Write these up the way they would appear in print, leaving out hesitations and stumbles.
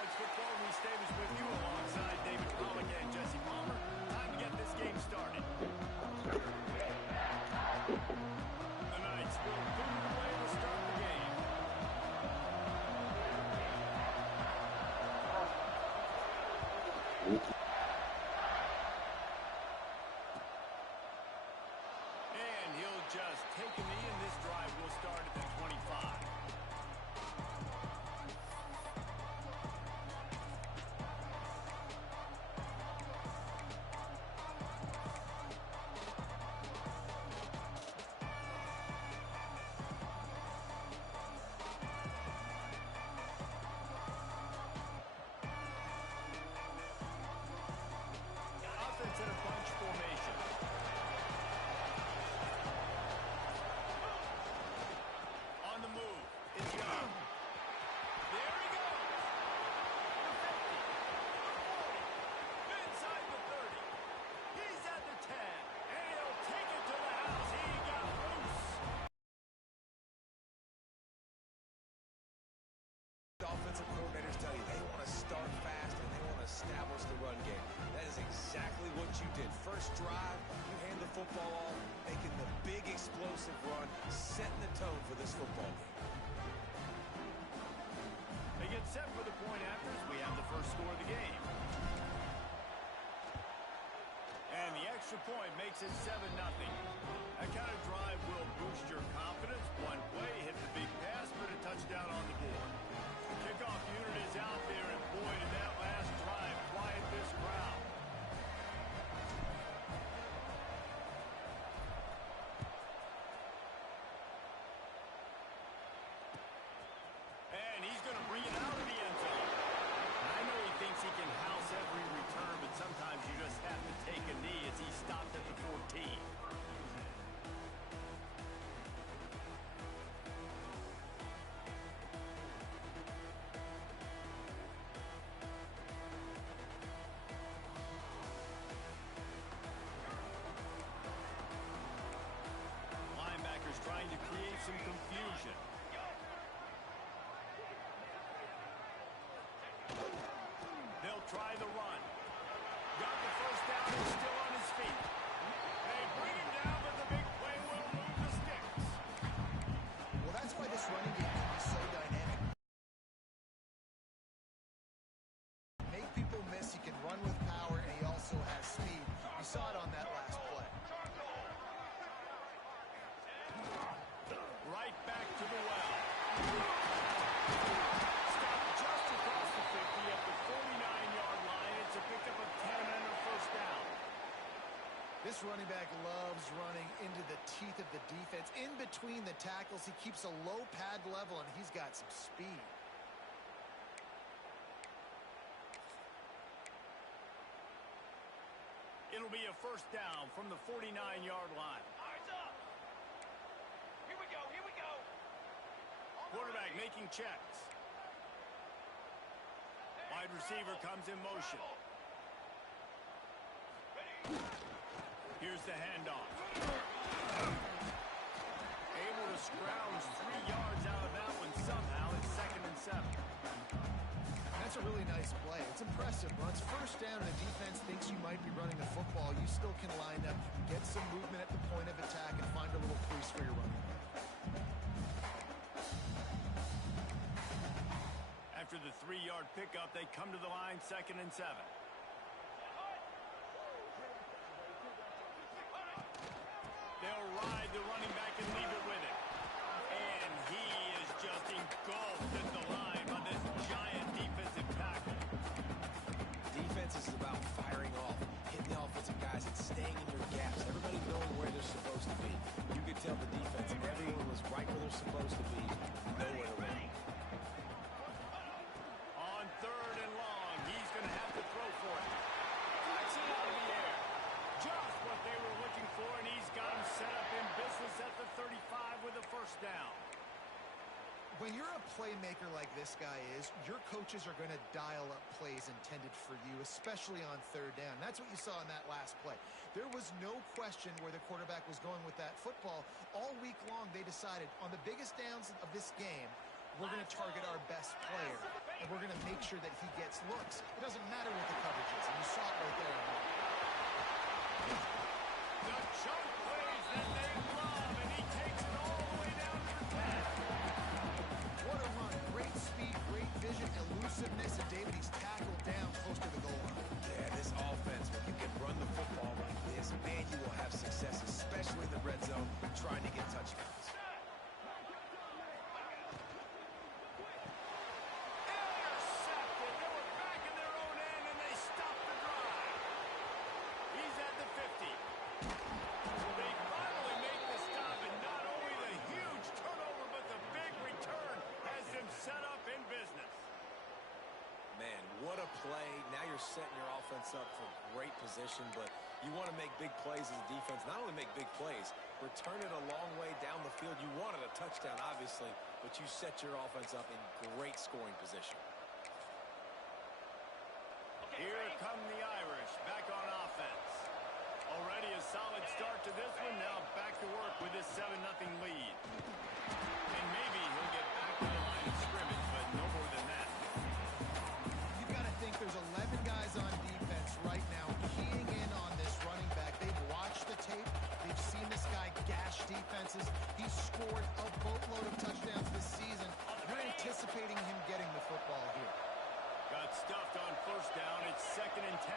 college football. We stay with you alongside David Pollack and Jesse Palmer. Time to get this game started. The Knights will boot it away to start the game. And he'll just take a knee, and this drive will start at the 25. Offense in a bunch formation. On the move. It's Young. There he goes. The 50. Inside the 30. He's at the 10. And he'll take it to the house. He got loose. The offensive coordinators tell you they want to start fast and they want to establish the run game. That is exactly what you did. First drive, you hand the football off, making the big explosive run, setting the tone for this football game. They get set for the point after as we have the first score of the game. And the extra point makes it 7-0. That kind of drive will boost your confidence. One play, hit the big pass, put a touchdown on the board. The kickoff unit is out there, and boy, did that last drive quiet this crowd. And he's going to bring it out of the end zone. I know he thinks he can house every return, but sometimes you just have to take a knee as he stopped at the 14. Linebackers trying to create some confusion. They'll try the run. Got the first down and still on his feet. They bring him down, but the big play will move the sticks. Well, that's why this running game can be so dynamic. Make people miss. He can run with power, and he also has speed. You saw it on that last play. Right back to the well. Stopped just across the 50 at the 49-yard line. It's a pickup of 10 and a first down. This running back loves running into the teeth of the defense. In between the tackles, he keeps a low pad level, and he's got some speed. It'll be a first down from the 49-yard line. Eyes up. Here we go. Here we go. Quarterback making checks. Wide receiver comes in motion. Here's the handoff. Able to scrounge 3 yards out of that one somehow. It's 2nd and 7. That's a really nice play. It's impressive. Runs first down, and the defense thinks you might be running the football. You still can line up, get some movement at the point of attack, and find a little crease for your running back. After the 3-yard pickup, they come to the line, 2nd and 7. They'll ride the running back and leave it with him. And he is just engulfed at the line by this giant defensive tackle. Defense is about firing off, hitting the offensive guys, and staying in your gaps. Everybody knowing where they're supposed to be. You could tell the defense, everyone was right where they're supposed to be, nowhere to run. On 3rd and long, he's going to have to throw for it. Flicks it out of the air. Just what they were looking for, and he's got him set up in business at the 35 with a first down. When you're a playmaker like this guy is, your coaches are going to dial up plays intended for you, especially on 3rd down. That's what you saw in that last play. There was no question where the quarterback was going with that football. All week long, they decided on the biggest downs of this game, we're going to target our best player. and we're going to make sure that he gets looks. It doesn't matter what the coverage is, and you saw it right there. The choke plays that they love, and he takes it all the way down to the 10. What a run. Great speed, great vision, elusiveness, and David, he's tackled down close to the goal line. Yeah, this offense, when you can run the football like this, man, you will have success, especially in the red zone, trying to get touchdowns. Intercepted. They were back in their own end, and they stopped the drive. He's at the 50. They finally make the stop, and not only the huge turnover, but the big return has them set up in business. Man, what a play. Now you're setting your offense up for great position, but you want to make big plays as a defense. Not only make big plays, return it a long way down the field. You wanted a touchdown, obviously, but you set your offense up in great scoring position. Here come the Irish back on offense. Already a solid start to this one. Now back to work with this 7-0 lead. And maybe he'll get back to the line of scrimmage, but no more than that. You've got to think there's 11 guys on defense right now keying in on this running back. They've watched the tape. They've seen this guy gash defenses. He's scored a boatload of touchdowns this season. They're anticipating him getting the football here. Got stuffed on first down. It's 2nd and 10.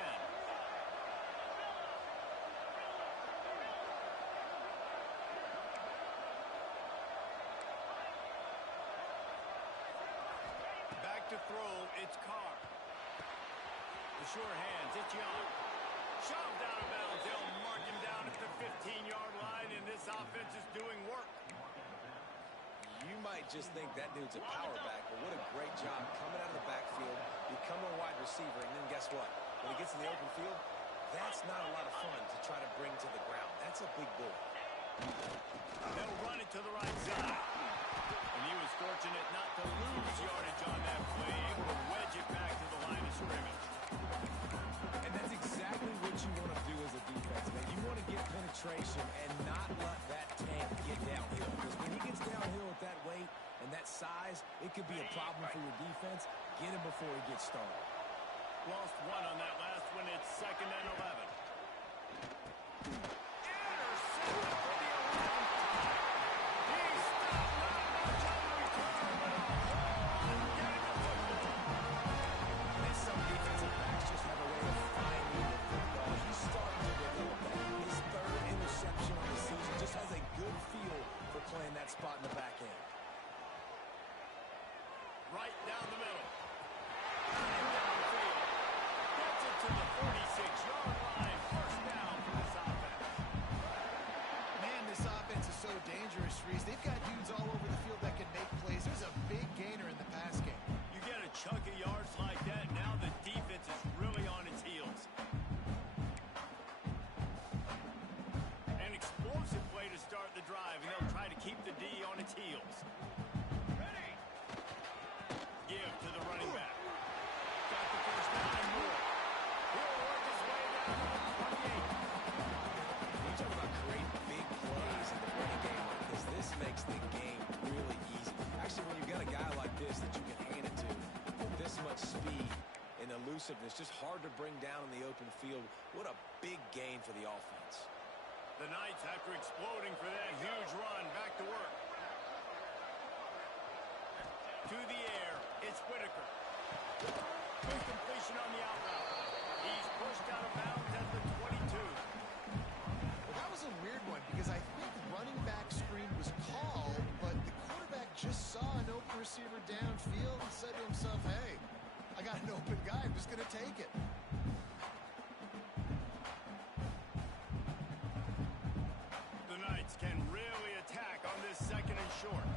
Back to throw. It's Carr. The sure hands. It's Young. Shoved out of bounds. They'll mark him down at the 15-yard line, and this offense is doing work. You might just think that dude's a power back, but what a great job coming out of the backfield, becoming a wide receiver, and then guess what? When he gets in the open field, that's not a lot of fun to try to bring to the ground. That's a big boy. They'll run it to the right side. And he was fortunate not to lose yardage on that play, able to wedge it back to the line of scrimmage. And that's exactly what you want to do as a defense, man. You want to get penetration and not let that tank get downhill. Because when he gets downhill at that weight and that size, it could be a problem for your defense. Get him before he gets started. Lost one on that last one. It's 2nd and 11. Intercepted for the 11th time. He stopped not much on the return, but a whole lot getting the football. And some defensive backs just have a way of finding the football. He's starting to develop that. His 3rd interception of the season just has a good feel for playing that spot in the back end. Right down the middle. And downfield. Gets it to the 46-yard line. First down for this offense. Man, this offense is so dangerous, Reese. They've got dudes all over the field that can make plays. There's a big gainer in the pass game. You get a chunk of yards like that, now the defense is really on its heels. An explosive play to start the drive, and they'll try to keep the D on its heels. Ready. Give to the running back. Got the first down and more. He'll work his way down to the 28. You talk about creating big plays in the running game like this. This makes the game really easy. Actually, when you've got a guy like this that you can hand it to with this much speed and elusiveness, just hard to bring down in the open field. What a big gain for the offense. The Knights, after exploding for that huge run, back to work. To the air, it's Whitaker. Incompletion on the out route. He's pushed out of bounds at the 22. Well, that was a weird one because I think running back screen was called, but the quarterback just saw an open receiver downfield and said to himself, hey, I got an open guy. I'm just going to take it. The Knights can really attack on this 2nd and short.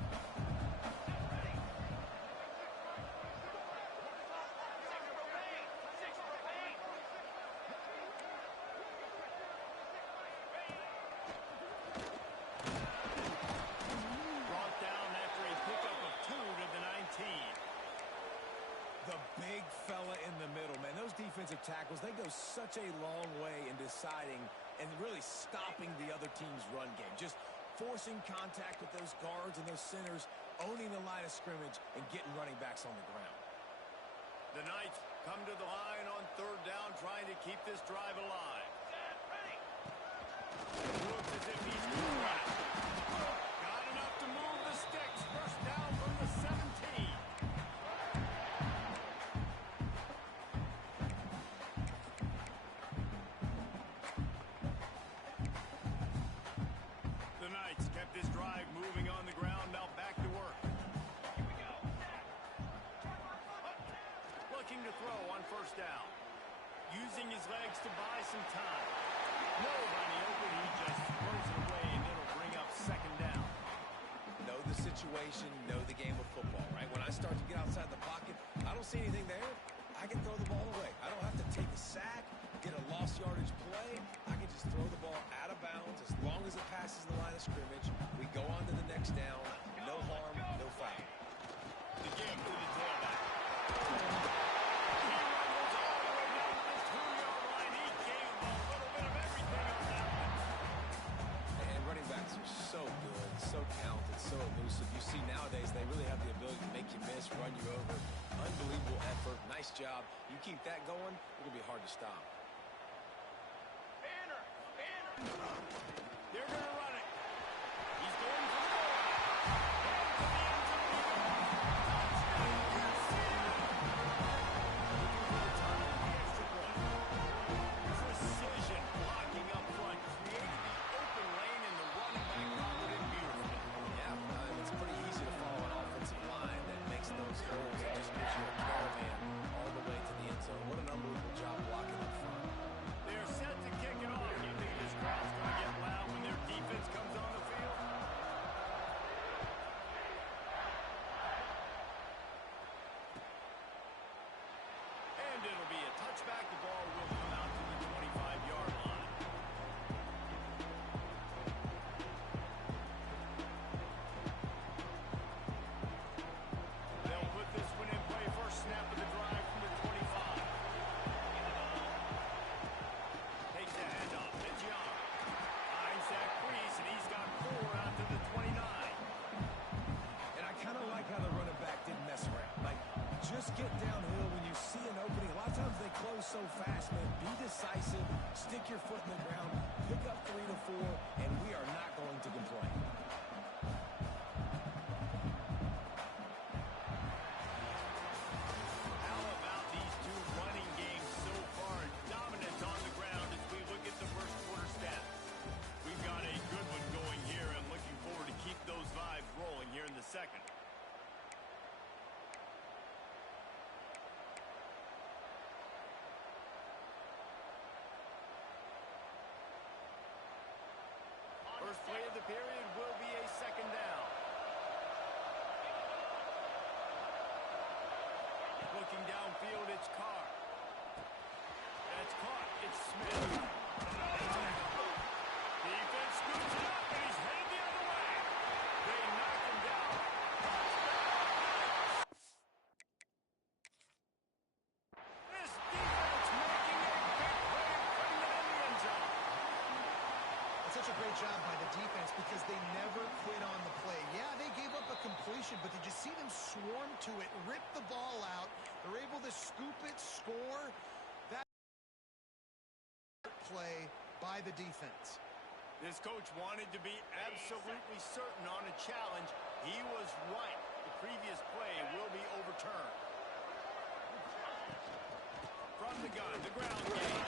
Brought down after a pickup of 2 to the 19. The big fella in the middle, man. Those defensive tackles, they go such a long way in deciding and really stopping the other team's run game. Just forcing contact with those guards and those centers, owning the line of scrimmage, and getting running backs on the ground. The Knights come to the line on third down, trying to keep this drive alive. Set, ready. Looks as if he's going to run it. Got enough to move the sticks. First down from the 17. The Knights kept this drive moving on the ground. Now back to work. Here we go. Looking to throw on first down. Using his legs to buy some time. Nobody open. He just throws it away, and it'll bring up second down. Know the situation, know the game of football, right? When I start to get outside the pocket, I don't see anything there. I can throw the ball away. I don't have to take a sack, get a lost yardage play. I can just throw the ball out of bounds as long as it passes the line of scrimmage. We go on to the next down. No harm, no foul. The give to the tailback. He rumbles all the way down to the 2-yard line. He gave him a little bit of everything on that one. And running backs are so good, so talented, so elusive. You see nowadays they really have the ability to make you miss, run you over. Unbelievable effort. Nice job. You keep that going, it'll be hard to stop. Banner, banner. They're going to run it. He's going for the goal. And to the end zone he goes. Touchdown, UCF. Time of the extra point. Precision blocking up front. Created the open lane, and the running back covered it beautifully. Yeah, it's pretty easy to follow an offensive line that makes those holes and just gives you a caravan all the way to the end zone. What an unbelievable job blocking up front. They're set to kick it off. You think this crowd's going to get loud when their defense comes on the field? And it'll be a touchback. The ball will come out to the 25-yard line. They'll put this one in play. First snap of the drive from the 25. Takes the handoff. It's Young. Finds that crease, and he's got 4 out to the 29. And I kind of like how the running back didn't mess around. Like, just get downhill when you see an opening. A lot of times they close so fast, man. Be decisive, stick your foot in the ground, pick up 3 to 4, and we are not going to complain. How about these two running games so far? Dominant on the ground as we look at the first quarter stats. We've got a good one going here. I'm looking forward to keep those vibes rolling here in the second. First play of the period will be a second down. Looking downfield, it's Carr. That's caught. It's Smith. Defense scoops it up, and he's headed the other way. They knock him down. This defense making a big play and putting it in the end zone. That's such a great job by the defense because they never quit on the play. Yeah, they gave up a completion, but did you see them swarm to it, rip the ball out? They're able to scoop it, score. That play by the defense. This coach wanted to be absolutely certain on a challenge. He was right. The previous play will be overturned. From the gun, the ground game.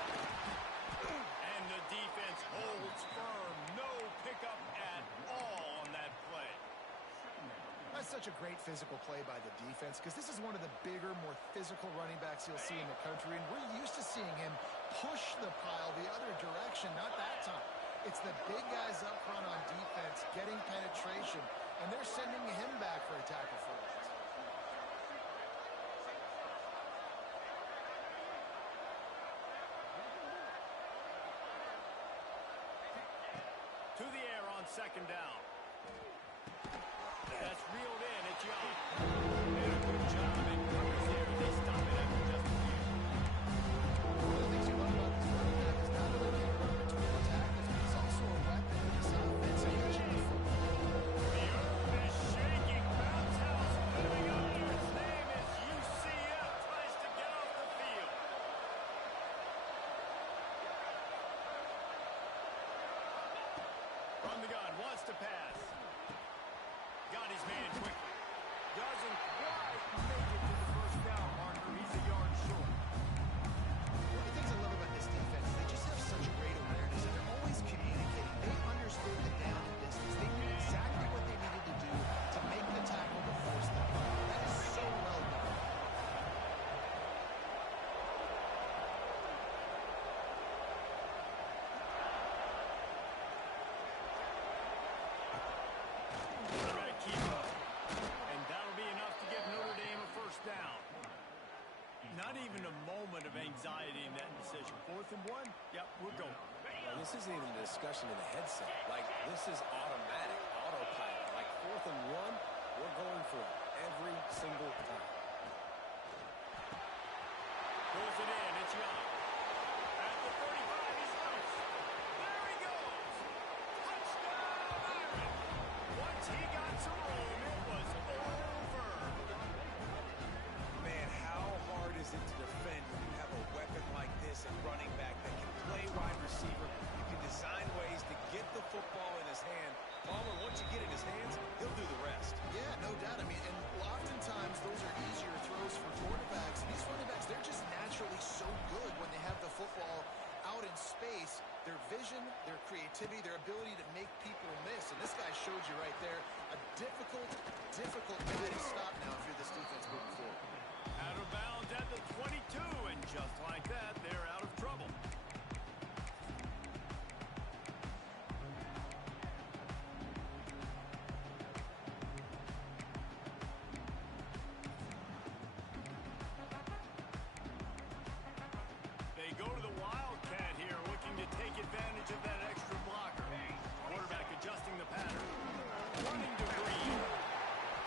And the defense holds firm. No pickup at all on that play. That's such a great physical play by the defense because this is one of the bigger, more physical running backs you'll see in the country, and we're used to seeing him push the pile the other direction, not that time. It's the big guys up front on defense getting penetration, and they're sending him back for a tackle for loss. To the air on second down. That's reeled in. It's Young. Did a good job in covers here. They stop it after just a few. One of the things you love about this running back is not only can he run between the tackles, but he's also a weapon in this offense. He can change football. The earth is shaking. Bounce house moving up there. Its name is UCF. Tries to get wants to pass. Got his man quickly. Doesn't quite make it to the first down marker. He's a yard short. One of the things I love about this defense is they just have such great awareness, and they're always communicating. They understood the down and distance. They knew exactly what they needed to do to make the tackle to force them. That is so well done. They're going to keep up. And that'll be enough to give Notre Dame a first down. Not even a moment of anxiety in that decision. 4th and 1? Yep, we're going. Well, this isn't even a discussion in the headset. Like, this is automatic, autopilot. Like, 4th and 1, we're going for it every single time. Pulls it in. It's Young. At the 35, he's loose. There he goes. Touchdown, Iron. Once he got some room, it was over. Man, how hard is it to defend when you have a weapon like this at running back that can play wide receiver? You can design ways to get the football in his hand. Palmer, once you get it in his hands, he'll do the rest. Yeah, no doubt. I mean, and oftentimes those are easier throws for quarterbacks. These running backs, they're just naturally so good when they have the football out in space. Their vision, their creativity, their ability to make people miss. And this guy showed you right there a difficult guy to stop now if you're this defense moving forward. Out of bounds at the 22, and just like that, they're out of trouble. They go to the Wildcat here, looking to take advantage of that extra blocker. Quarterback adjusting the pattern. Running to Green.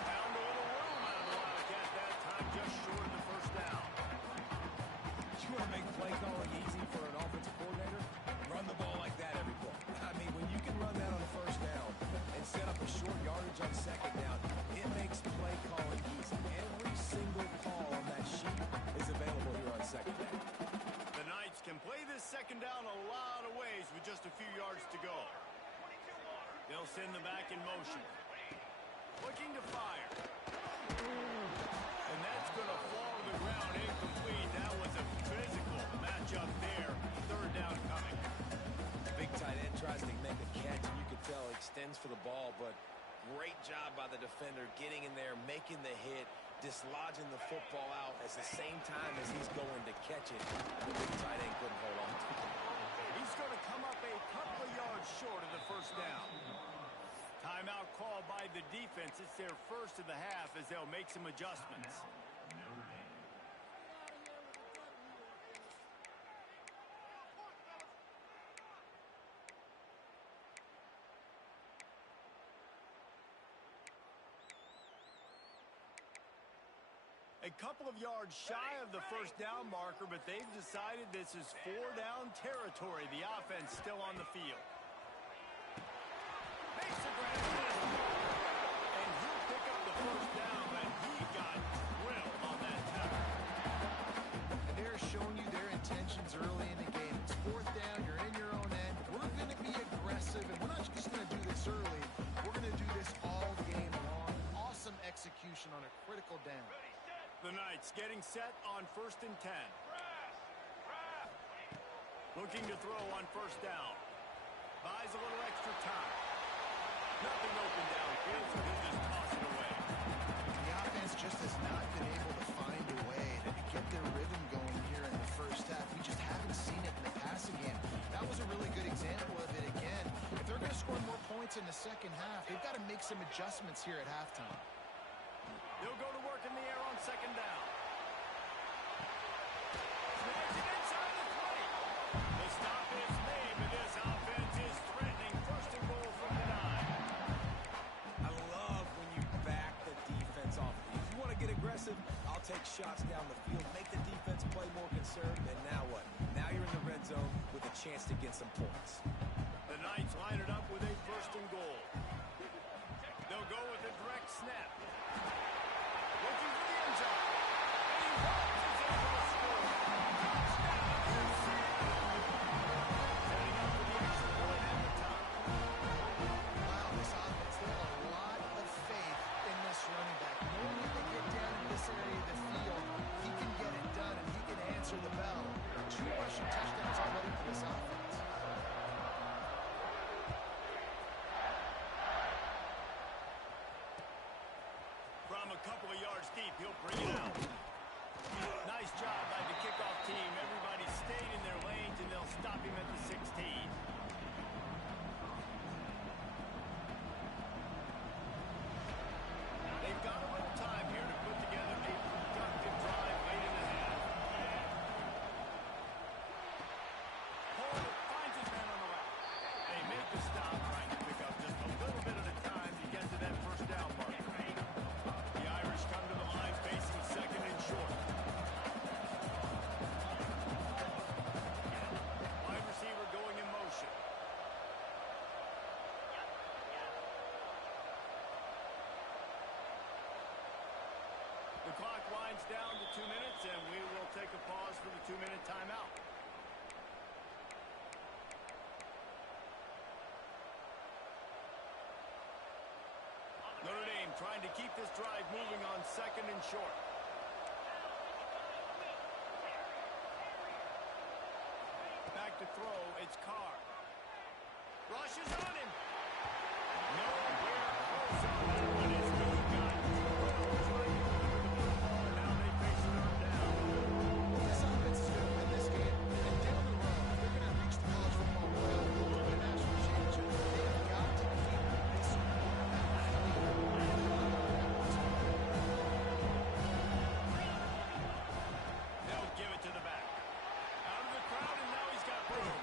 Found a little room out of the Wildcat that time, just short of the first down. You want to make play calling easy for an offensive coordinator? Run the ball like that every play. I mean, when you can run that on a first down and set up a short yardage on second down, it makes play calling easy. Every single call on that sheet is available here on second down. The Knights can play this second down a lot of ways with just a few yards to go. They'll send the back in motion. Looking to fire. And that's going to fall to the ground incomplete. That was a physical matchup there. 3rd down coming. Big tight end tries to make a catch, and you can tell he extends for the ball, but great job by the defender getting in there, making the hit, dislodging the football out at the same time as he's going to catch it. The big tight end couldn't hold on to it. He's going to come up a couple of yards short of the first down. Timeout called by the defense. It's their first of the half as they'll make some adjustments. A couple of yards shy of the first down marker, but they've decided this is 4-down territory. The offense still on the field. Makes a grab, and he'll pick up the first down, but he got drilled on that tackle. And they're showing you their intentions early in the game. It's 4th down, you're in your own end. We're going to be aggressive, and we're not just going to do this early. We're going to do this all game long. Awesome execution on a critical down. The Knights getting set on 1st and 10. Looking to throw on first down. Buys a little extra time. Nothing open downfield, so he'll just toss it away. The offense just has not been able to find a way to get their rhythm going here in the first half. We just haven't seen it in the passing game. That was a really good example of it again. If they're going to score more points in the second half, they've got to make some adjustments here at halftime. They'll go to work in the air on second down. Snags it inside the 20. The stop is made, but this offense is threatening. 1st and goal from the 9. I love when you back the defense off. If you want to get aggressive, I'll take shots down the field, make the defense play more conservative, and now what? Now you're in the red zone with a chance to get some points. The Knights line it up with a 1st and goal. They'll go with a direct snap. Looking for the end zone. And he runs his able to score. Touchdown, UCLA. Setting up for the extra point at the top. Wow, stop him at the 16. They've got a little time here to put together a productive drive late in the half. Hall finds his man on the left. They make the stop, trying to pick up just a little bit at a time to get to that first down mark. The Irish come to the line facing second and short. Wide receiver going in motion. The clock winds down to 2 minutes, and we will take a pause for the 2-minute timeout. Notre Dame trying to keep this drive moving on second and short. Back to throw, it's Carr. Rushes on him. Nowhere close on that one. It's good guy. Now they face third down. This offense is going to win this game, and down the road, if they're going to reach the college football playoff and win a national championship, they have got to defeat this They'll give it to the back. Out of the crowd, and now he's got room.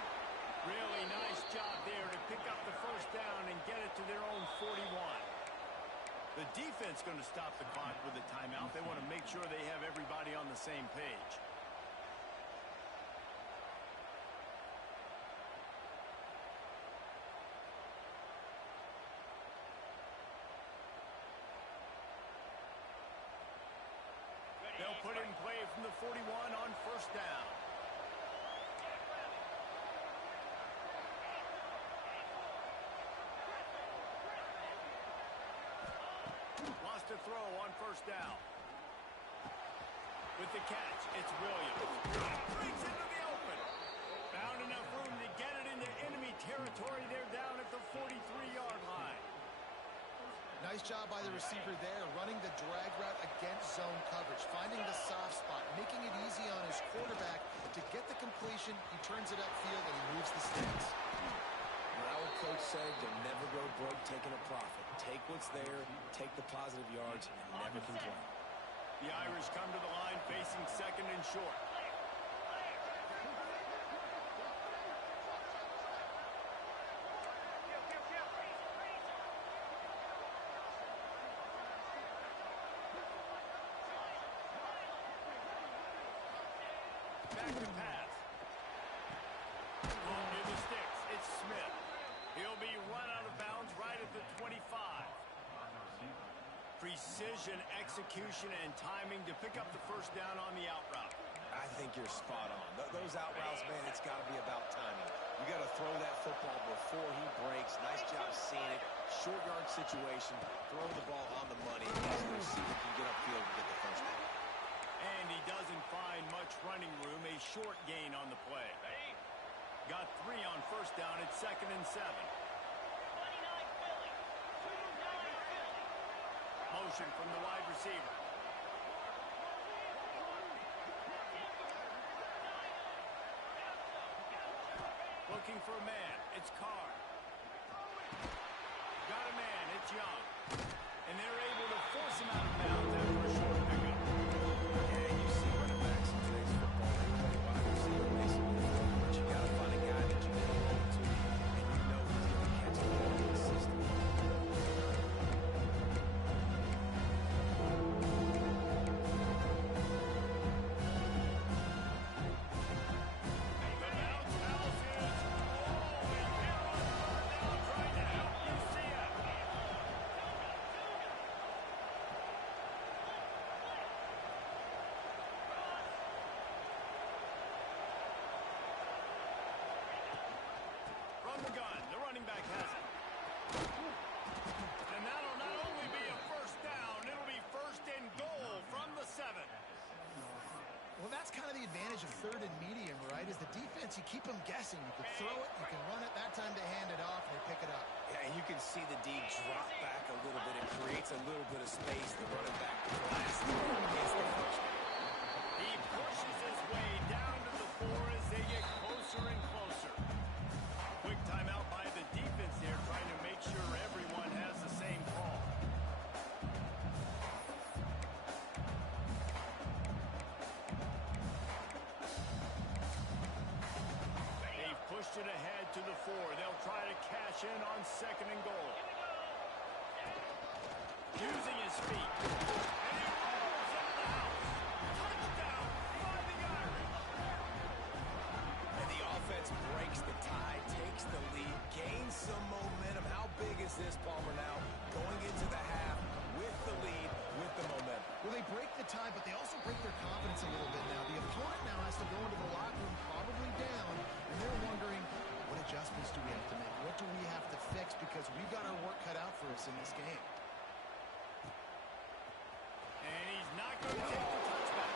Really nice job there to pick up the first down and get it to their own 41. The defense going to stop the clock with a timeout. They want to make sure they have everybody on the same page. They'll put it in play from the 41 on first down. Lost a throw on first down. With the catch, it's Williams. Breaks into the open. Found enough room to get it into enemy territory. They're down at the 43-yard line. Nice job by the receiver there, running the drag route against zone coverage, finding the soft spot, making it easy on his quarterback to get the completion. He turns it upfield, and he moves the sticks. What our coach said, you'll never go broke taking a profit. Take what's there, take the positive yards, and never complain. The Irish come to the line facing second and short. Back to pass. Near the sticks, it's Smith. He'll be run out of bounds right at the 25. Precision, execution, and timing to pick up the first down on the out route. I think you're spot on. Those out routes, man, it's got to be about timing. You got to throw that football before he breaks. Nice job seeing it. Short yard situation. Throw the ball on the money. As the receiver can get upfield and get the first down. And he doesn't find much running room. A short gain on the play. Got 3 on first down at second and 7. Motion from the wide receiver. Looking for a man. It's Carr. Got a man. It's Young. And they're able to force him out of bounds after a short pickup. Yeah, you see running backs in today's football. They play wide receiver basically. But you got to find a guy that you can hold on to, and you know he's going to catch the ball consistently. From the gun, the running back has it. And that'll not only be a first down, it'll be first and goal from the 7. Well, that's kind of the advantage of third and medium, right? Is the defense, you keep them guessing. You can throw it, you can run it. That time to hand it off, and they pick it up. Yeah, and you can see the D drop back a little bit. It creates a little bit of space. The running back blasts through against the freshman. He pushes his way down to the 4 as they get closer and closer. formation on 2nd and goal. Using his feet. And he rolls into the house. Touchdown, Fighting Irish. And the offense breaks the tie, takes the lead, gains some momentum. How big is this, Palmer, now? Going into the half with the lead, with the momentum. Well, they break the tie, but they also break their confidence a little bit now. The opponent now has to go into the locker room probably down, and they're wondering, what adjustments do we have to make? What do we have to fix? Because we've got our work cut out for us in this game. And he's not going to take the touchback.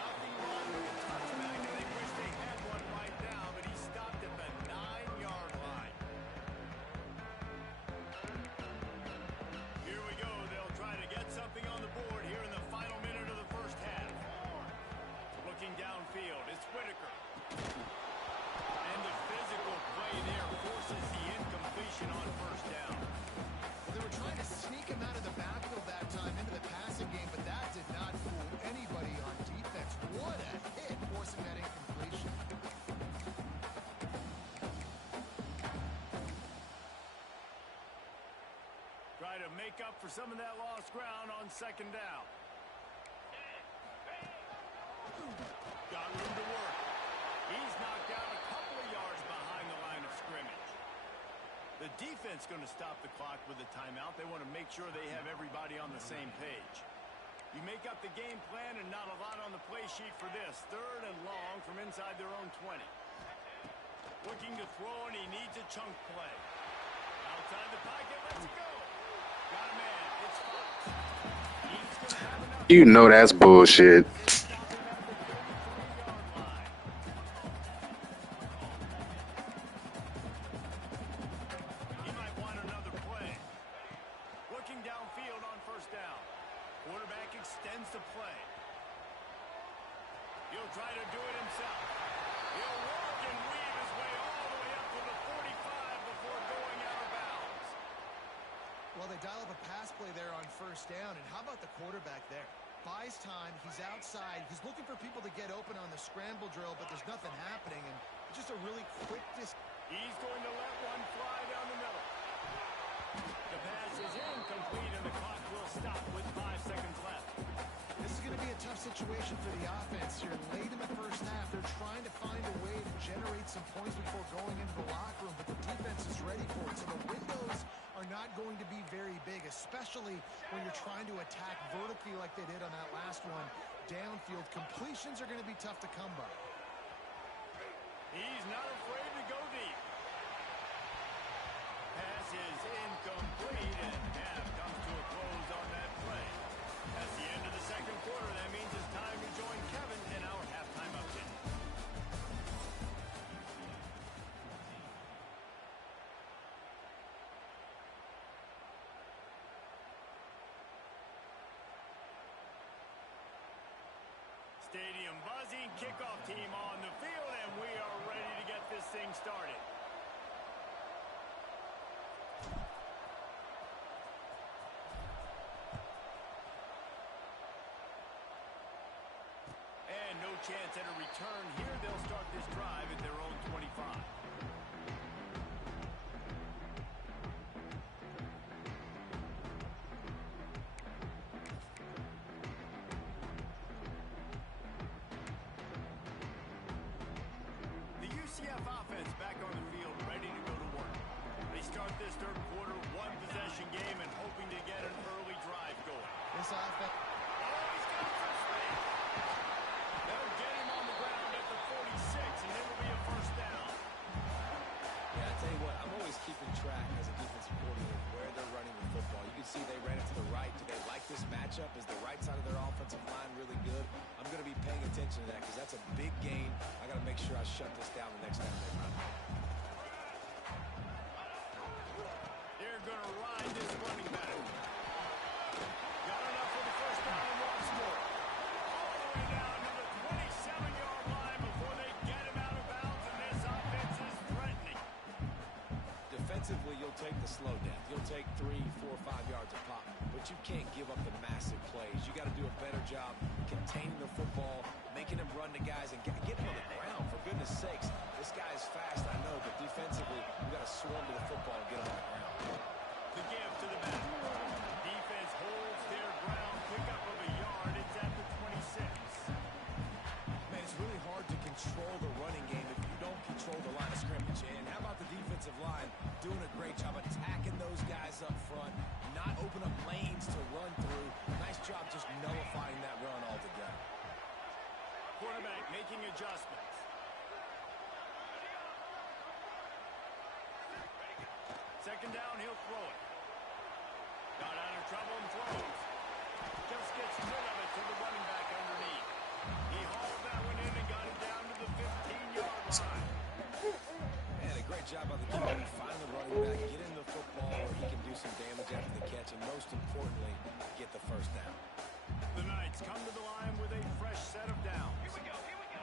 Nothing wrong with the touchback, and they wish they had one right now, but he stopped at the 9-yard line. Here we go. They'll try to get something on the board here in the final minute of the first half. Looking downfield, it's Whitaker. And the physical play there forces the incompletion on first down. Well, they were trying to sneak him out of the backfield that time into the passing game, but that did not fool anybody on defense. What a hit, forcing that incompletion. Try to make up for some of that lost ground on 2nd down. Got room to work. He's knocked out a couple of yards behind the line of scrimmage. The defense going to stop the clock with a timeout. They want to make sure they have everybody on the same page. You make up the game plan and not a lot on the play sheet for this. 3rd and long from inside their own 20. Looking to throw, and he needs a chunk play. Outside the pocket, let's go. Got a man. It's Fox. He's going to have enough. You know that's bullshit. He might want another play. Looking downfield on 1st down. Quarterback extends the play. He'll try to do it himself. He'll work and weave his way all the way up to the 45 before going out of bounds. Well, they dial up a pass play there on 1st down, and how about the quarterback there? Buys time, he's outside, he's looking for people to get open on the scramble drill, but there's nothing happening, and just a really quick He's going to let one fly down the middle. The pass is incomplete, and the clock will stop with 5 seconds left. This is going to be a tough situation for the offense here. Late in the first half, they're trying to find a way to generate some points before going into the locker room, but the defense is ready for it. So the windows are not going to be very big, especially when you're trying to attack vertically like they did on that last one. Downfield completions are going to be tough to come by. He's not afraid to go deep. Pass is incomplete, and half comes to a close on that play. That's the end of the 2nd quarter. That means it's time to join Kevin in our halftime update. Stadium buzzing, kickoff team on the field, and we are ready to get this thing started. And no chance at a return here. They'll start this drive at their own 25. UCF offense back on the field, ready to go to work. They start this 3rd quarter, 1-possession game, and hoping to get an early drive going. This offense... He's got some speed. They'll get him on the ground at the 46, and it will be a 1st down. Yeah, I tell you what, I'm always keeping track as a defensive coordinator where they're running the football. You can see they ran it to the right. Do they like this matchup? Is the right side of their offensive line really good? I'm going to be paying attention to that because that's a big gain. I got to make sure I shut this down the next time they run. They're going to ride this running back. Got enough for the 1st down and once more. All the way down to the 27-yard line before they get him out of bounds, and this offense is threatening. Defensively, you'll take the slow down. You'll take 3, 4, 5 yards of pop, but you can't give up the massive plays. You got to do a better job containing the football making him run to guys and get him on the ground, for goodness sakes. This guy is fast, I know, but defensively, we've got to swarm to the football and get him on the ground. The give to the back. Defense holds their ground. Pickup of a yard. It's at the 26. Man, it's really hard to control the running game if you don't control the line of scrimmage. And how about the defensive line doing a great job attacking those guys up front, not open up lanes to run through. Nice job just nullifying that run altogether. Quarterback making adjustments. Second down, he'll throw it. Got out of trouble and throws. Just gets rid of it to the running back underneath. He hauled that one in and got it down to the 15-yard line. And a great job by the QB. Find the running back, get him the football where he can do some damage after the catch, and most importantly, get the first down. The Knights come to the line with a fresh set of downs. Here we go, here we go.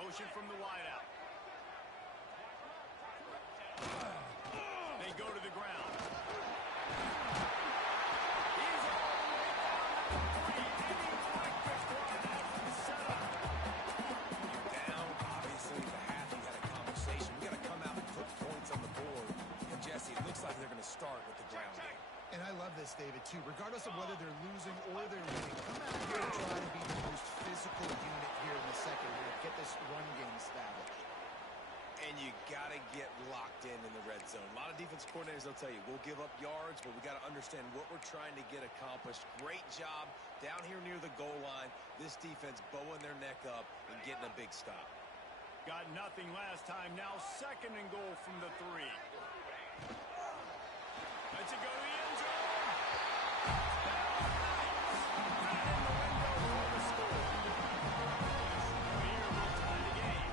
Motion from the wideout. They go to the ground. He's all the way down to the 3, heading quick before that setup. You're down, obviously, the half. You had a conversation. We got to come out and put points on the board. And Jesse, it looks like they're going to start with the ground game. And I love this, David, too. Regardless of whether they're losing or they're winning, come out here and try to be the most physical unit here in the second half. Get this run game established. And you got to get locked in the red zone. A lot of defense coordinators, they'll tell you, we'll give up yards, but we got to understand what we're trying to get accomplished. Great job down here near the goal line. This defense bowing their neck up and getting a big stop. Got nothing last time. Now second and goal from the 3. Let's it go to the end zone. Right in the window for the score. Here will tie the game.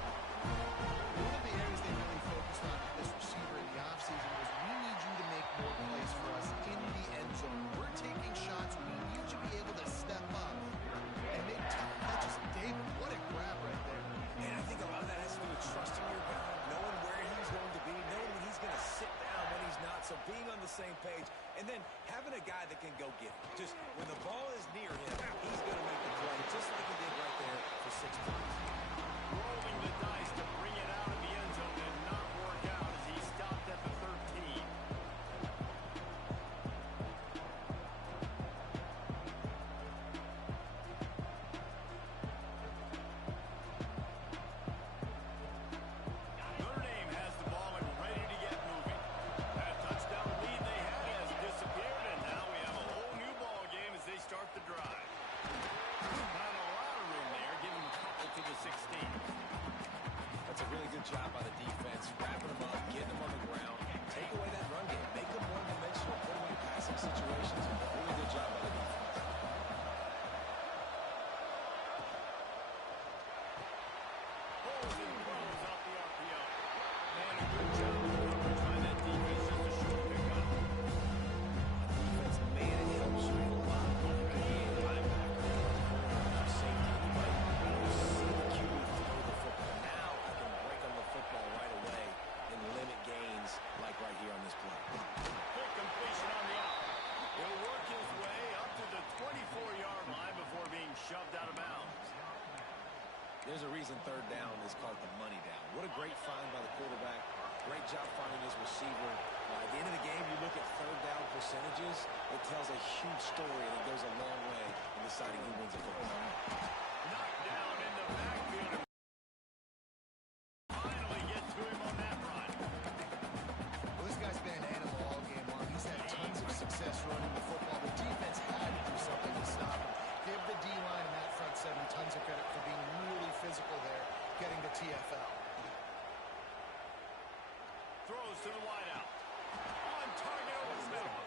One of the areas they really focused on with this receiver in the offseason was we need you to make more plays for us in the end zone. We're taking shots. We need you to be able to step up and make tough catches. David, what a grab right there. And I think a lot of that has to do with trusting your guy, knowing where he's going to be, knowing when he's going to sit down, when he's not. So being on the same page, and then having a guy that can go get it. Just when the ball is near him, he's going to make the play, just like he did right there for 6 points. Rolling the dice to bring it out of the end zone did not work out as he stopped at the 13. Notre Dame has the ball and ready to get moving. That touchdown lead they had has disappeared, and now we have a whole new ball game as they start the drive. Not a lot of room there, giving couple to the 16. That's a really good job by the defense, wrapping them up, getting them on the ground, take away that run game, make them one-dimensional, put them in passing situations. Really good job by the defense. Pulls and throws out the RPO. Man, a good job of coverage by that defense. Just a short pickup. Defense, man, it helps you a lot. You could be a linebacker, safety, but you see the QB throw the football. Now I can break on the football right away and limit gains like right here on this play. Quick completion on the out. He'll work his way up to the 24-yard line before being shoved out of bounds. There's a reason third down is called the money down. What a great find by the quarterback. Great job finding his receiver. At the end of the game, you look at third down percentages, it tells a huge story, and it goes a long way in deciding who wins a football. Knocked down in the backfield. Finally get to him on that run. Well, this guy's been an animal all game long. He's had tons of success running the football. The defense had to do something to stop him. Give the D-line and that front seven tons of credit for being really physical there, getting the TFL. Throws to the wideout. On target over the middle.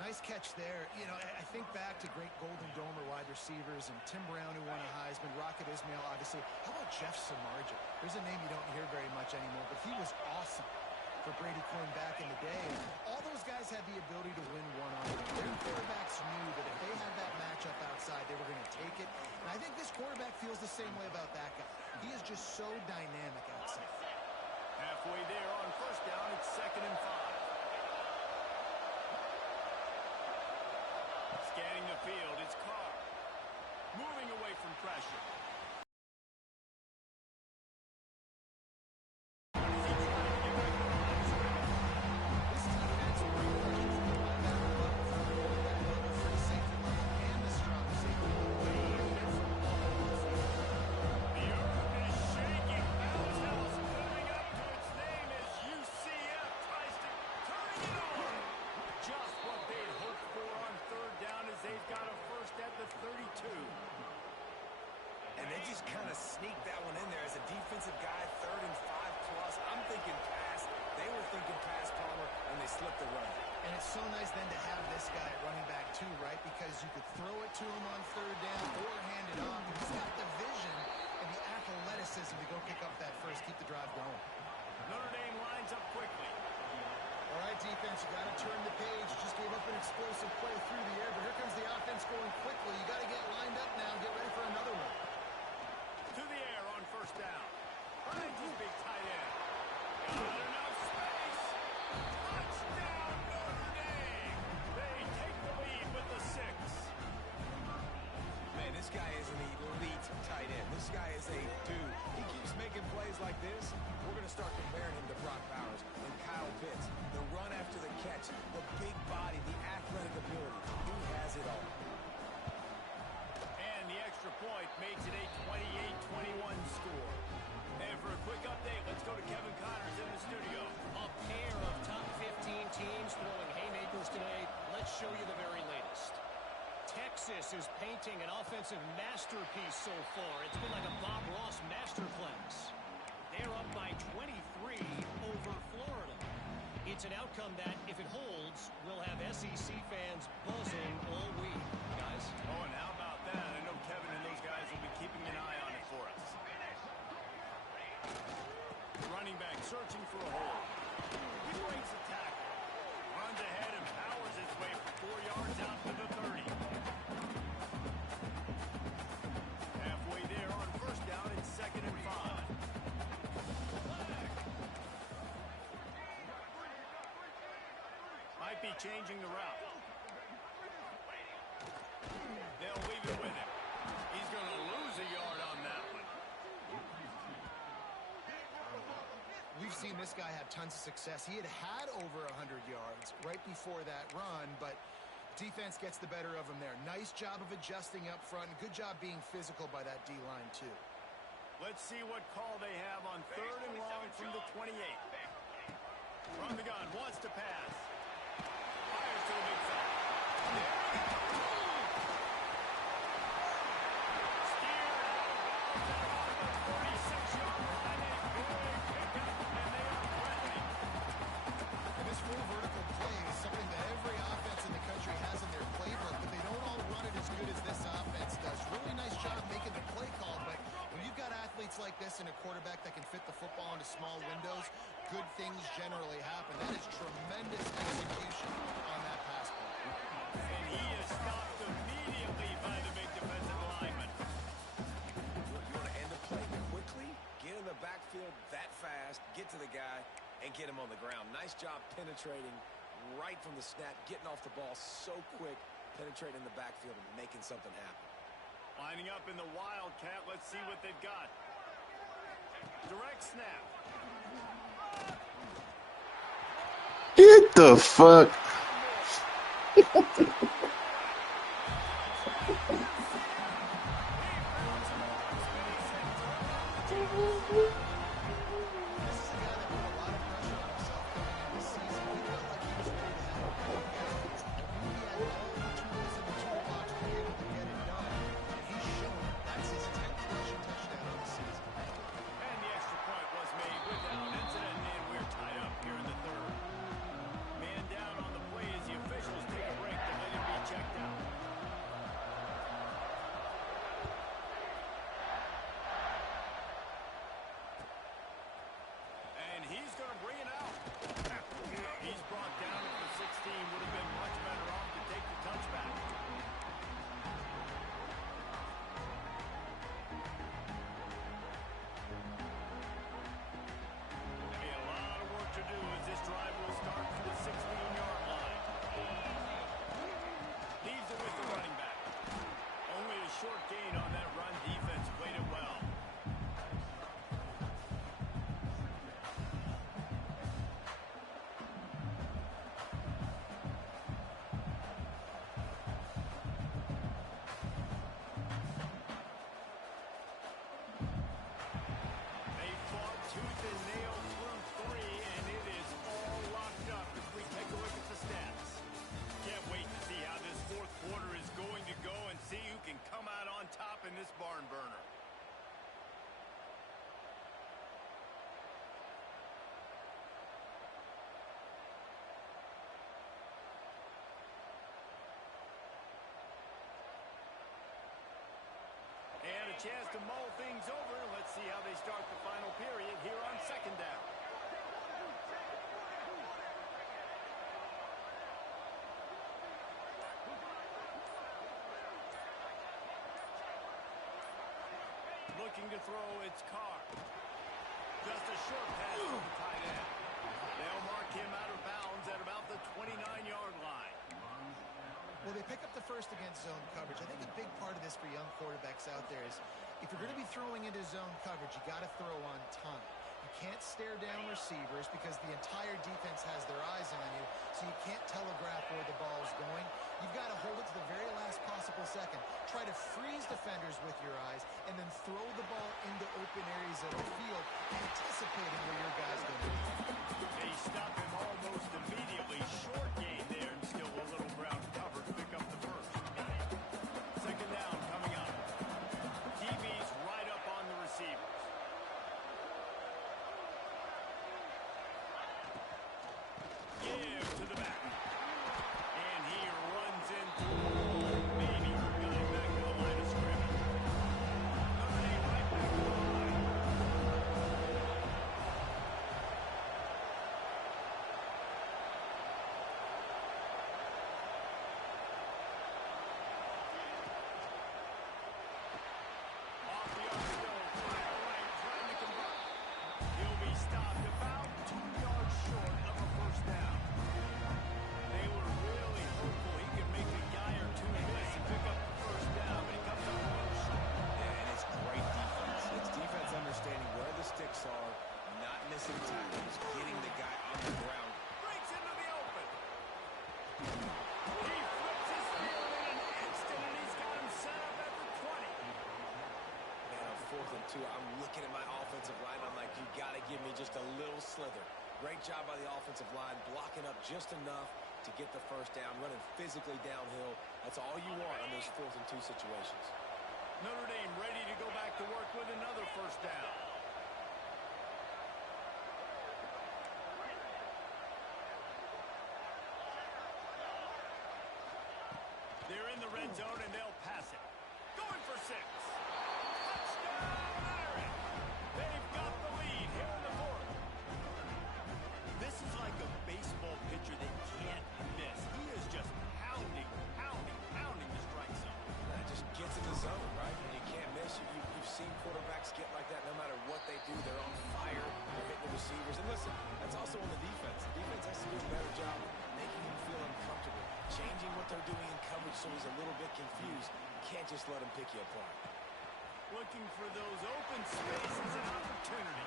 Nice catch there. You know, I think back to great Golden Domer wide receivers and Tim Brown, who won a Heisman, Rocket Ismail, obviously. How about Jeff Samardzija? There's a name you don't hear very much anymore, but he was awesome for Brady Quinn back in the day. All those guys had the ability to win one-on-one. Their quarterbacks knew that if they had that matchup outside, they were going to take it. And I think this quarterback feels the same way about that guy. He is just so dynamic outside. Halfway there on first down, it's 2nd and 5. Scanning the field, it's Carr. Moving away from pressure. And they just kind of sneaked that one in there as a defensive guy, 3rd and 5 plus. I'm thinking pass. They were thinking pass, Palmer, and they slipped the run. And it's so nice then to have this guy at running back too, right? Because you could throw it to him on 3rd down or hand it off. And he's got the vision and the athleticism to go pick up that first, keep the drive going. Notre Dame lines up quickly. All right, defense, you got to turn the page. You just gave up an explosive play through the air, but here comes the offense going quickly. You got to get lined up now. Get ready for another one. To the air on first down. Finds his big tight end. Got enough space. Touchdown, Notre Dame. They take the lead with the 6. Man, this guy is an elite tight end. This guy is a dude. He keeps making plays like this. We're going to start comparing him to Brock Bowers and Kyle Pitts. The run after the catch, the big body, the athletic ability. He has it all. And the extra point makes it a 28-21 score. And for a quick update, let's go to Kevin Connors in the studio. A pair of top 15 teams throwing haymakers today. Let's show you the very latest. Texas is painting an offensive masterpiece so far. It's been like a Bob Ross masterclass. They're up by 23 over Florida. It's an outcome that, if it holds, will have SEC fans buzzing all week, guys. Oh, and how about that? I know Kevin and those guys will be keeping an eye on it for us. Running back searching for a hole. He breaks the tackle. Runs ahead and powers his way for 4 yards out to the 30. Halfway there on first down, it's 2nd and 5. Might be changing the route. They'll leave it with him. He's going to lose a yard on that one. We've seen this guy have tons of success. He had over 100 yards right before that run, but defense gets the better of him there. Nice job of adjusting up front. Good job being physical by that D-line, too. Let's see what call they have on 3rd and long from the 28. From the gun, wants to pass. Fires to the big fella. Steered out of bounds at the 46-yard line. A big pickup, and they are threatening. And this full vertical play is something that every offense in the country has in their playbook, but they don't all run it as good as this offense does. Really nice job making the play call, but when you've got athletes like this and a quarterback that can fit the football into small windows, good things generally happen. That is tremendous execution on that pass play. And he is stopped immediately by the big defensive lineman. You want to end the play quickly, get in the backfield that fast, get to the guy, and get him on the ground. Nice job penetrating right from the snap, getting off the ball so quick, penetrating the backfield and making something happen. Lining up in the Wildcat. Let's see what they've got. Direct snap. Get the fuck. Man down on the play as the officials take a break to let him be chance to mull things over. Let's see how they start the final period here on second down. Looking to throw, it's Carr. Just a short pass to the tight end. They'll mark him out of bounds at about the 29-yard line. Well, they pick up the first against zone coverage. I think a big part of this for young quarterbacks out there is if you're going to be throwing into zone coverage, you got to throw on time. You can't stare down receivers because the entire defense has their eyes on you, so you can't telegraph where the ball's going. You've got to hold it to the very last possible second. Try to freeze defenders with your eyes, and then throw the ball into open areas of the field, anticipating where your guy's going to be. They stop him almost immediately. Short gain there, and still a little ground cover to pick up the first. Second down coming up. DB's right up on the receivers. Give to the back. And he runs into maybe going back to the line of scrimmage. Notre Dame right back to the line. Off the arc still, fire right, trying to convert. He'll be stopped about 2 yards short of a first down. They were really hopeful he could make a guy or two miss and pick up the first down, but he comes up a little short. Yeah, and it's great defense. It's defense understanding where the sticks are, not missing tackles, getting the guy on the ground. Breaks into the open. He flips his field in an instant, and he's got him set up at the 20. Man, on 4th and 2, I'm looking at my offensive line. I'm like, you got to give me just a little slither. Great job by the offensive line, blocking up just enough to get the first down, running physically downhill. That's all you want on those 4th and 2 situations. Notre Dame ready to go back to work with another first down. They're in the red zone, and they'll pass it. Going for 6. Touchdown, Irish! They've got the lead here in the 4th. This is like a baseball pitcher that can't miss. He is just pounding the strike zone. That just gets in the zone, right? And you can't miss. You've seen quarterbacks get like that no matter what they do. They're on fire. They're hitting the receivers. And listen, that's also on the defense. The defense has to do a better job making him feel uncomfortable, changing what they're doing in coverage so he's a little bit confused. You can't just let him pick you apart. Looking for those open spaces and opportunity.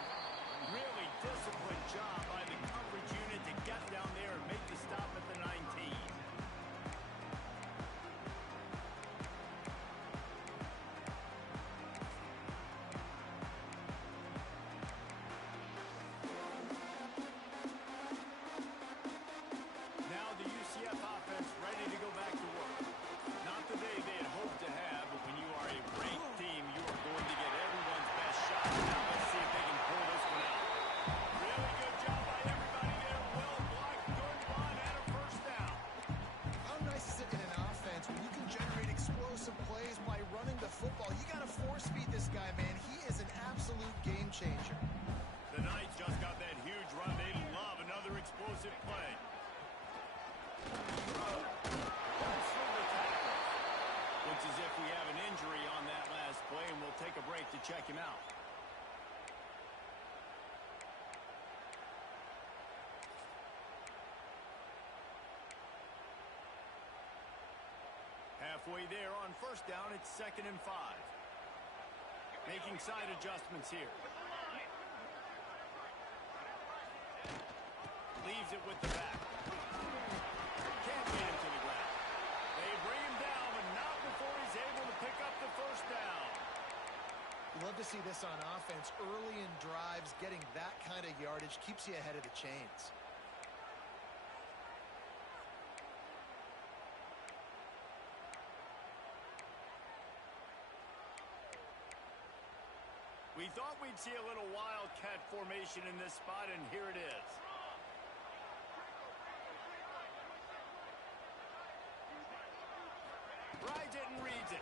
Really disciplined job by the coverage unit to get down there and make the stop at the 19. Now the UCF offense ready to go back to work. Not the day they had hoped to have, but when you are a ranked team, you are going to get everyone's best shot. Now let's see if they can pull this one out. Really good job by everybody there. Well blocked, good run, and a first down. How nice is it in an offense when you can generate explosive plays by running the football? You got to force feed this guy, man. He is an absolute game changer. The Knights just got that huge run. They love another explosive play. That's through the tackle. Looks as if we have an injury on that last play, and we'll take a break to check him out. Halfway there on first down, it's 2nd and 5. Making side adjustments here. Leaves it with the back. Can't get him to the ground. They bring him down, but not before he's able to pick up the first down. Love to see this on offense. Early in drives, getting that kind of yardage keeps you ahead of the chains. We thought we'd see a little wildcat formation in this spot, and here it is. Rides it and reads it.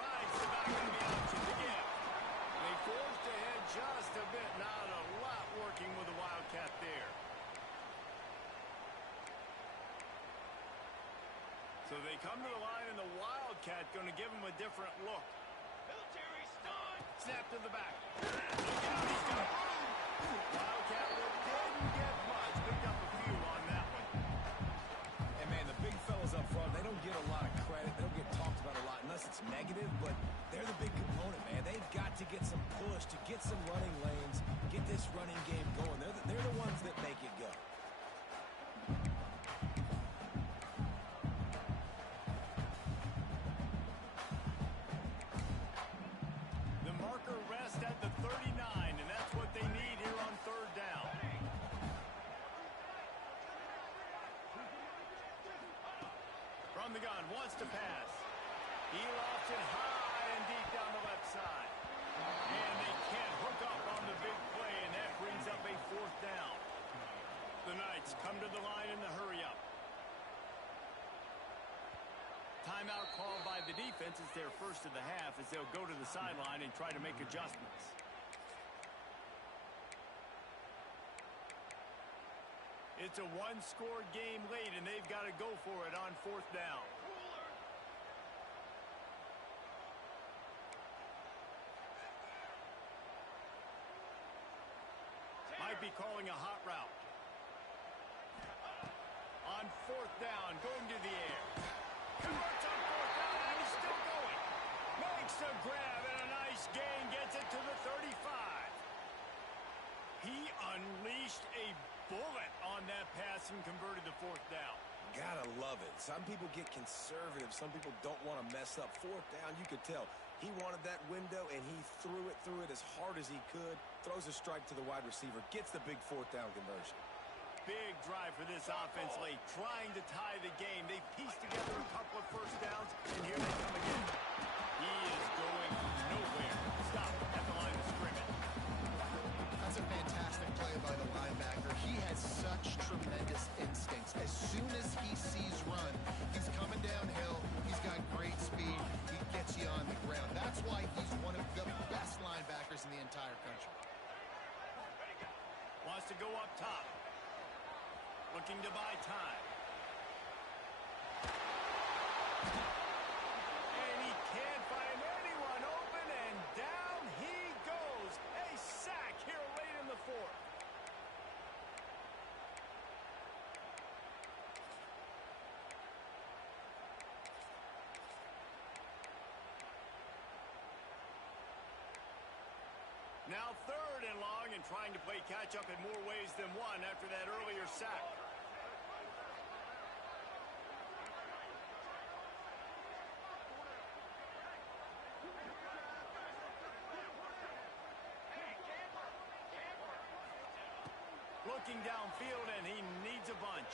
Rides the back of the option to give. just a bit. Not a lot working with the Wildcat there. So they come to the line, and the Wildcat going to give him a different look. Military stun. Snap to the back. Look out, he's got Wildcat didn't get much. Picked up a few on that one. And, man, the big fellas up front, they don't get a lot of credit. They don't get talked about a lot unless it's negative, but they're the big component, man. They've got to get some push, to get some running lanes, get this running game going. They're the ones that make it go. The marker rests at the 39, and that's what they need here on third down. From the gun, wants to pass. He lofts it high and deep down the left side. And they can't hook up on the big play, and that brings up a fourth down. The Knights come to the line in the hurry-up. Timeout called by the defense. It's their first of the half as they'll go to the sideline and try to make adjustments. It's a one-score game late, and they've got to go for it on fourth down. Might be calling a hot route. On fourth down, going to the air. Converts on fourth down, and he's still going. Makes a grab, and a nice gain. Gets it to the 35. He unleashed a bullet on that pass and converted the fourth down. Gotta love it. Some people get conservative. Some people don't want to mess up. Fourth down, you could tell. He wanted that window, and he threw it as hard as he could. Throws a strike to the wide receiver. Gets the big fourth down conversion. Big drive for this offense late, trying to tie the game. They pieced together a couple of first downs, and here they come again. He is going nowhere. Stop at the line of scrimmage. That's a fantastic play by the linebacker. He has such tremendous instincts. As soon as he sees run, he's coming downhill. He's got great speed. He gets you on the ground. That's why he's one of the best linebackers in the entire country. Wants to go up top. Looking to buy time. And he can't find anyone open, and down he goes. A sack here late in the fourth. Now third and long, and trying to play catch-up in more ways than one after that earlier sack. Looking downfield, and he needs a bunch.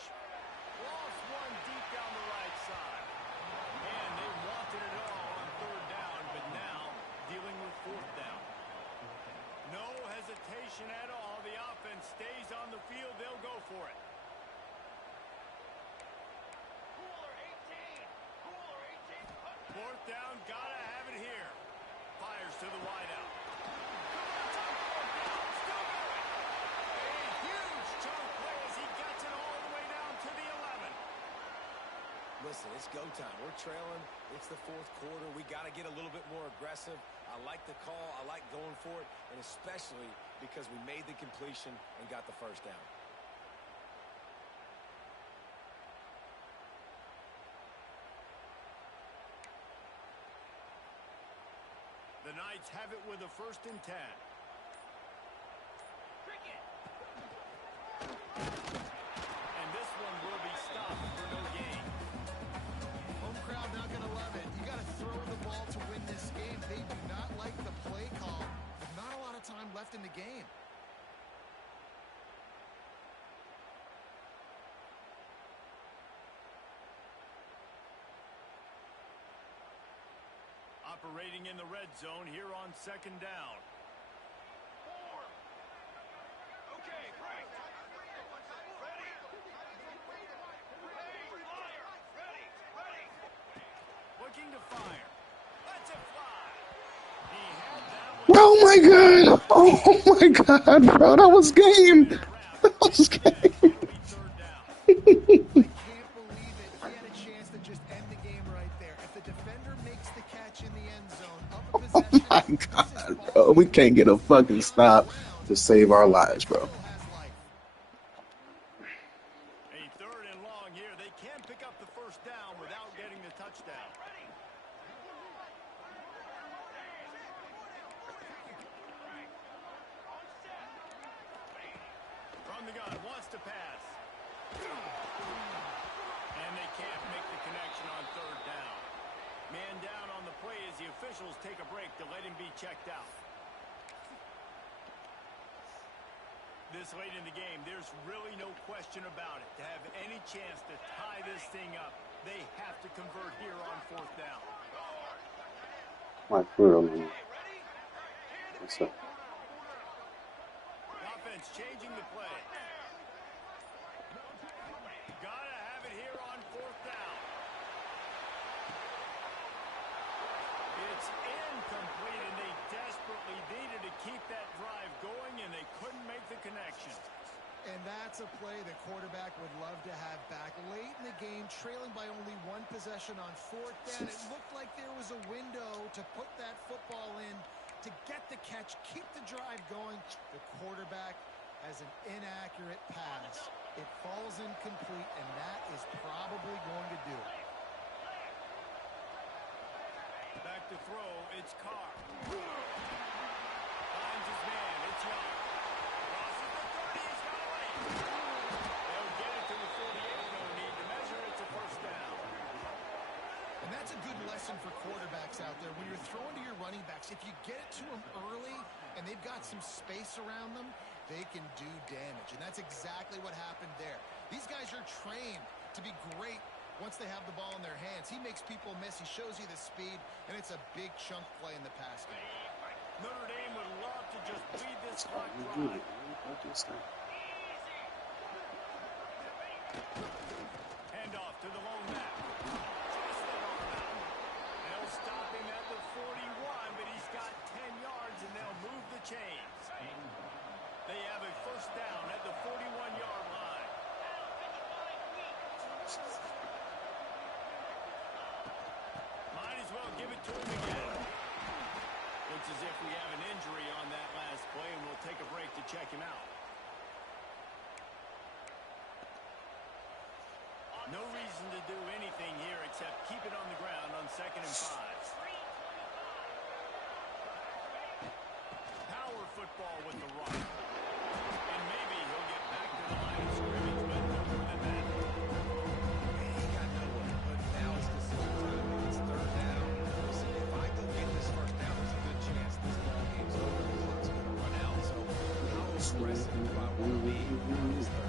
Lost one deep down the right side. And they wanted it all on third down, but now dealing with fourth down. No hesitation at all. The offense stays on the field. They'll go for it. Cooler 18. Cooler 18. Fourth down, gotta have it here. Fires to the wideout. Converts on fourth down, still going. A huge chunk play as he gets it all the way down to the 11. Listen, it's go time. We're trailing. It's the fourth quarter. We got to get a little bit more aggressive. I like the call. I like going for it, and especially because we made the completion and got the first down. The Knights have it with a 1st and 10. Cricket. And this one will be stopped for no gain. Home crowd not going to love it. You got to throw the ball to win this game. They do not like the play call, but not a lot of time left in the game. Operating in the red zone here on 2nd down. Form. Okay, break. Ready. Hey, flyer. Ready. Ready. Looking to fire. Let's it fly. He had that one Oh my god! Oh my god, bro! That was game. That was game. I can't believe it. He had a chance to just end the game right there. If the defender makes the catch in the end zone, up a Oh possession, my this is god, ball bro! We game. can't get a fucking He's on the stop ground, to save our lives, but bro. still has life. A 3rd and long here. They can't pick up the first down without getting the touchdown. From the gun, wants to pass. And they can't make the connection on 3rd down. Man down on the play as the officials take a break to let him be checked out. This late in the game, there's really no question about it. To have any chance to tie this thing up, they have to convert here on 4th down. My for real, man. What's up? Offense changing the play. Gotta have it here on 4th down. It's incomplete, and they desperately needed to keep that drive going, and they couldn't make the connection. And that's a play the quarterback would love to have back. Late in the game, trailing by only 1 possession on 4th down, it looked like there was a window to put that football in, to get the catch, keep the drive going. The quarterback has an inaccurate pass. It falls incomplete, and that is probably going to do it. Back to throw, it's Carr. Finds his man, it's Young. Crosses the 30, he's got away. They'll get it to the 48, no need to measure, it's a 1st down. And that's a good lesson for quarterbacks out there. When you're throwing to your running backs, if you get it to them early and they've got some space around them, they can do damage. And that's exactly what happened there. These guys are trained to be great once they have the ball in their hands. He makes people miss. He shows you the speed, and it's a big chunk play in the pass game. Notre Dame would love to just bleed this clock dry. Handoff to the lone back. Just the arm out. They'll stop him at the 41, but he's got 10 yards, and they'll move the chains. They have a 1st down at the 41-yard line. Might as well give it to him again. Looks as if we have an injury on that last play, and we'll take a break to check him out. No reason to do anything here except keep it on the ground on 2nd and 5. Power football with the run. And maybe he'll get back to the line of scrimmage, but no more than that. He got nowhere, but now it's decision time. It's 3rd down. Listen, if I go get this 1st down, there's a good chance this ball game's over. The clock's going to run out. So how aggressive do I want to be on this 3rd